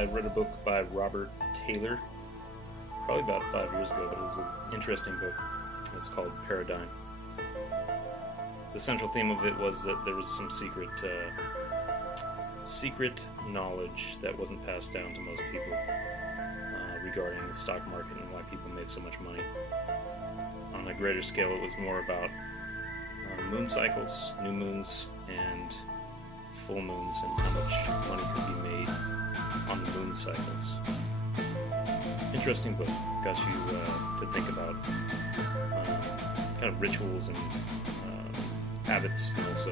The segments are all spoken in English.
I read a book by Robert Taylor, probably about 5 years ago, but it was an interesting book. It's called Paradigm. The central theme of it was that there was some secret knowledge that wasn't passed down to most people regarding the stock market and why people made so much money. On a greater scale, it was more about moon cycles, new moons, and full moons, and how much money could be made on the moon cycles. Interesting book. Got you to think about kind of rituals and habits, and also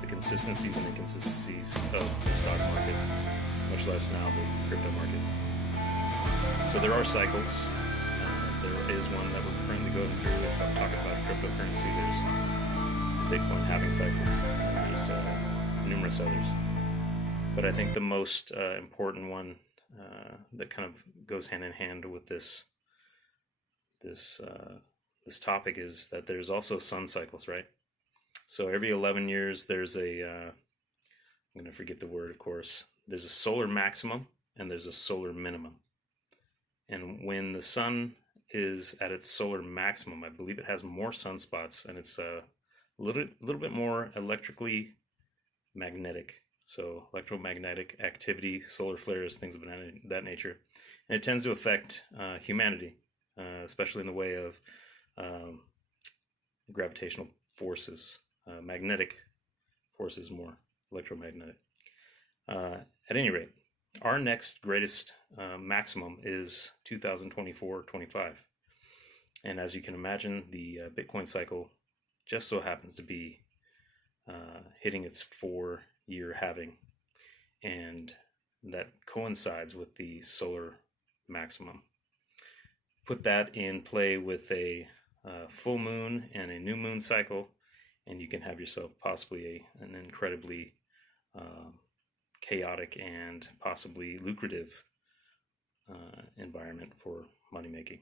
the consistencies and inconsistencies of the stock market, much less now the crypto market. So there are cycles. There is one that we're currently going through. If I'm talking about cryptocurrency, there's Bitcoin halving cycle. There's numerous others. But I think the most important one that kind of goes hand in hand with this topic is that there's also sun cycles, right? So every 11 years there's I'm going to forget the word, of course. There's a solar maximum and there's a solar minimum. And when the sun is at its solar maximum, I believe it has more sunspots, and it's a little bit more electrically magnetic. So electromagnetic activity, solar flares, things of that nature. And it tends to affect humanity, especially in the way of gravitational forces, magnetic forces more, electromagnetic. At any rate, our next greatest maximum is 2024-25. And as you can imagine, the Bitcoin cycle just so happens to be hitting its 4-year halving. And that coincides with the solar maximum. Put that in play with a full moon and a new moon cycle, and you can have yourself possibly an incredibly chaotic and possibly lucrative environment for money making.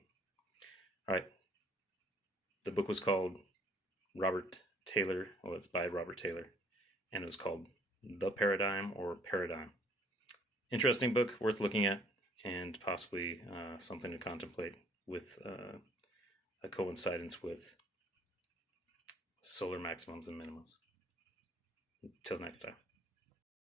All right. The book was called Robert Taylor. Well, it's by Robert Taylor, and it was called The Paradigm or Paradigm. Interesting book, worth looking at, and possibly something to contemplate with a coincidence with solar maximums and minimums. Until next time.